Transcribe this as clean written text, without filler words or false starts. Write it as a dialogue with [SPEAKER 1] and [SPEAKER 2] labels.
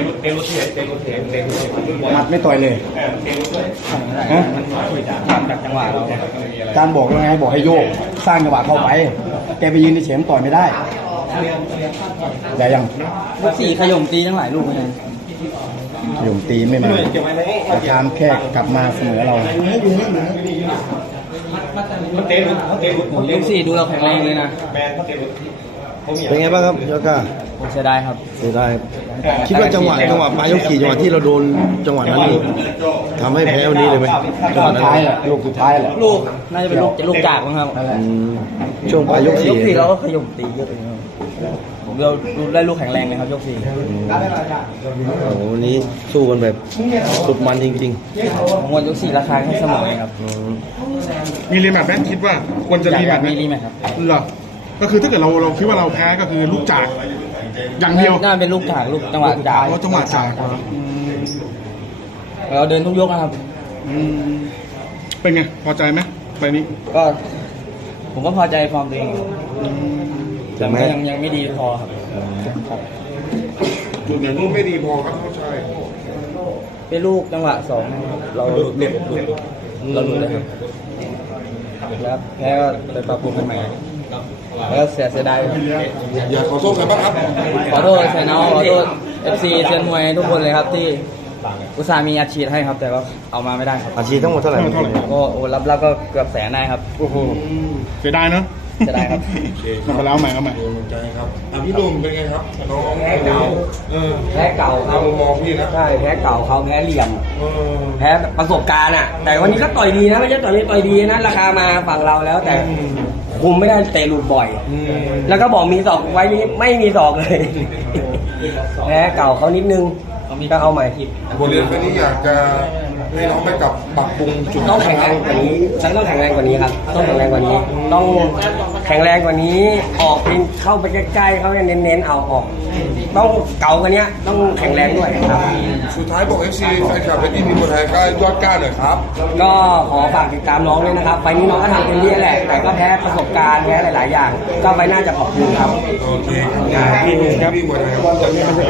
[SPEAKER 1] หมัดไม่ต่อยเลยจากจังหวะเราการบอกยังไงบอกให้โยกสร้างจังหวะเข้าไปแกไปยืนในเฉมต่อยไม่ได้แต่ยัง
[SPEAKER 2] สี่ขย่มตีทั้งหลายลูกเลย
[SPEAKER 1] ขย่มตีไม่มาอาการแค่กลับมาเสมอเรา
[SPEAKER 2] ยกสี่ดูเราแข็งแรงเลยนะ
[SPEAKER 3] เป็นไงบ้างครับยอดก้า
[SPEAKER 2] เสียดายครับ
[SPEAKER 3] เสียดายคิดว่าจังหวะปลายยก4จังหวะที่เราโดนจังหวะนั้นนี่ทำให้แพ้วันนี้เลยไหม
[SPEAKER 1] จังหวะท้ายแหละลูกสุดท้ายแหละ
[SPEAKER 2] ลูกน่าจะเป็นลูกจากมั้งครับ
[SPEAKER 3] ช่วงปลายยก4
[SPEAKER 2] เราก็ขย่มตีเยอะเลยเราได้ลูกแข็งแรงเลยครับยก4
[SPEAKER 3] โอ้วันนี้สู้กันแบบสุดมันจริง
[SPEAKER 2] ๆผมว่ายก4ราคาให้เสมอครับ
[SPEAKER 4] มีรีแมตช์ไหมคิดว่าควรจะรีแมตช์ไหม
[SPEAKER 2] มีรีแมตช์ครับ
[SPEAKER 4] เหรอก็คือถ้าเกิดเราคิดว่าเราแพ้ก็คือลูกจากอย่างเดียว
[SPEAKER 2] น่าเป็นลูกจากลูกจังหวะจาก
[SPEAKER 4] จังหวะจาก
[SPEAKER 2] เราเดินทุกยกนะครับ
[SPEAKER 4] เป็นไงพอใจไหมไปนี้
[SPEAKER 2] ก็ผมก็พอใจฟอร์มตัวเองแต่ยังไม่ดีพอครับ
[SPEAKER 4] จุดอย่างนู้นไม่ดีพอครับเขาใช่
[SPEAKER 2] เป็นลูกจังหวะ2เราหลุดเลยครับแล้วแพ้ก็ไปปรับปรุงกันใหม่แล้วเสียดาย
[SPEAKER 4] อยากขอโทษใครบ้างครับ
[SPEAKER 2] ขอโทษแฟนน้องขอโทษ FC เซียนมวยทุกคนเลยครับที่อุตส่าห์มีอาชีพให้ครับแต่ก็เอามาไม่ได้ครับ
[SPEAKER 3] อาชีพทั้งหมดเท่าไหร่
[SPEAKER 2] ก็รับก็เกือบ100,000ได้ครับ
[SPEAKER 4] โอ้โหเสียดายเนาะ
[SPEAKER 2] จะได้ครับ
[SPEAKER 4] ทำไปแล้วใหม่เอาใหม่
[SPEAKER 3] ใจครับพี่หนุ่มเป็นไงครับน้อง
[SPEAKER 2] แพ้เก่า
[SPEAKER 3] เรามองพี่นะ
[SPEAKER 2] ใช่แพ้เก่าเขาแพ้เหลี่ยมแพ้ประสบการณ์อ่ะแต่วันนี้ก็ต่อยดีนะไม่ใช่ต่อยดีนะราคามาฝั่งเราแล้วแต่คุมไม่ได้เตะหลุดบ่อยแล้วก็บอกมีศอกไว้นี้ไม่มีศอกเลยแพ้เก่าเขานิดนึงก็เอาใหม่
[SPEAKER 4] บทเรียนครั้งนี้อยากจะให้น้องไปกับปรับปรุงจุด
[SPEAKER 2] ต้องแข็งแรงกว่านี้ต้องแข็งแรงกว่านี้ครับต้องแข็งแรงกว่านี้ต้องแข็งแรงกว่านี้ออกเป็นเข้าไปใกล้ๆเขาเน้นเอาออกต้องเก่ากว่านี้ต้องแข็งแรงด้วยครับ
[SPEAKER 4] สุดท้ายบอก FC แฟนคลับที่มีคนไทยก็ยอดกล้าหน่อยครับ
[SPEAKER 2] ก็ขอฝากติดตามน้องด้วยนะครับไฟนี้น้องก็ทำเต็มที่แหละแต่ก็แพ้ประสบการณ์แพ้หลายๆอย่างก็ไฟหน้าจะขอบคุณครับ
[SPEAKER 4] โอเคครับพี่มวยไทย